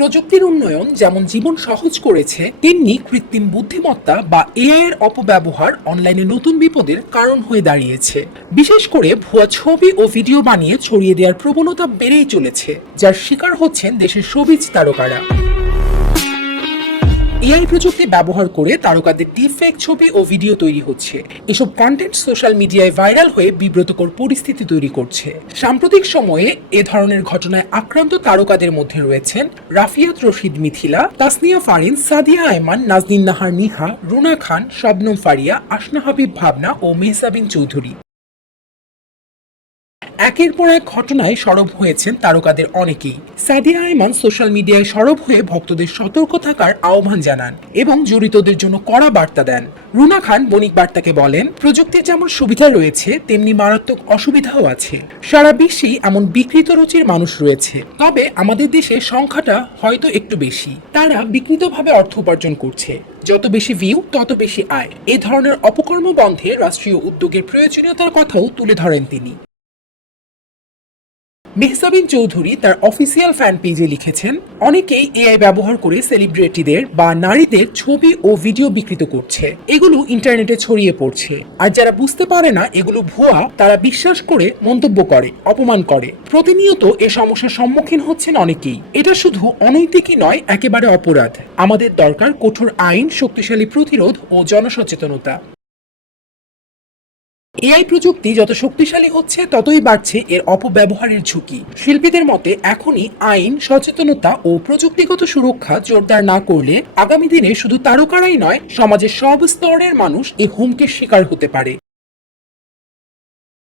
প্রযুক্তির উন্নয়ন যেমন জীবন সহজ করেছে, তেমনি কৃত্রিম বুদ্ধিমত্তা বা এআই এর অপব্যবহার অনলাইনে নতুন বিপদের কারণ হয়ে দাঁড়িয়েছে। বিশেষ করে ভুয়া ছবি ও ভিডিও বানিয়ে ছড়িয়ে দেওয়ার প্রবণতা বেড়েই চলেছে, যার শিকার হচ্ছেন দেশের সবিজ তারকারা। এআই প্রযুক্তি ব্যবহার করে তারকাদের ডিফেক ছবি ও ভিডিও তৈরি হচ্ছে। এসব কন্টেন্ট সোশ্যাল মিডিয়ায় ভাইরাল হয়ে বিব্রতকর পরিস্থিতি তৈরি করছে। সাম্প্রতিক সময়ে এ ধরনের ঘটনায় আক্রান্ত তারকাদের মধ্যে রয়েছেন রাফিয়াত রশিদ মিথিলা, তাসনিয়া ফারিন, সাদিয়া আয়মান, নাজনীন নাহার নিহা রুনা খান, শবনম ফারিয়া আসনা হাবিব ভাবনা ও মেহসাবিন চৌধুরী। একের পর এক ঘটনায় সরব হয়েছেন তারকাদের অনেকেই। সাদিয়া আয়মান সোশ্যাল মিডিয়ায় সরব হয়ে ভক্তদের সতর্ক থাকার আহ্বান জানান এবং জড়িতদের জন্য কড়া বার্তা দেন। রুনা খান বণিক বার্তাকে বলেন, প্রযুক্তির যেমন সুবিধা রয়েছে, তেমনি মারাত্মক অসুবিধাও আছে। সারা বিশ্বেই এমন বিকৃত রুচির মানুষ রয়েছে। তবে আমাদের দেশে সংখ্যাটা হয়তো একটু বেশি। তারা বিকৃতভাবে অর্থ উপার্জন করছে। যত বেশি ভিউ তত বেশি আয়। এ ধরনের অপকর্ম বন্ধে রাষ্ট্রীয় উদ্যোগের প্রয়োজনীয়তার কথাও তুলে ধরেন তিনি। মেহসাবিন চৌধুরী তার অফিসিয়াল ফ্যান পেজে লিখেছেন, অনেকেই এআই ব্যবহার করে সেলিব্রিটিদের বা নারীদের ছবি ও ভিডিও বিকৃত করছে। এগুলো ইন্টারনেটে ছড়িয়ে পড়ছে। আর যারা বুঝতে পারে না এগুলো ভুয়া, তারা বিশ্বাস করে, মন্তব্য করে, অপমান করে। প্রতিনিয়ত এ সমস্যার সম্মুখীন হচ্ছেন অনেকেই। এটা শুধু অনৈতিকই নয়, একেবারে অপরাধ। আমাদের দরকার কঠোর আইন, শক্তিশালী প্রতিরোধ ও জনসচেতনতা। এআই প্রযুক্তি যত শক্তিশালী হচ্ছে, ততই বাড়ছে এর অপব্যবহারের ঝুঁকি। শিল্পীদের মতে, এখনই আইন, সচেতনতা ও প্রযুক্তিগত সুরক্ষা জোরদার না করলে আগামী দিনে শুধু তারকারাই নয়, সমাজের সব স্তরের মানুষ এই হুমকির শিকার হতে পারে।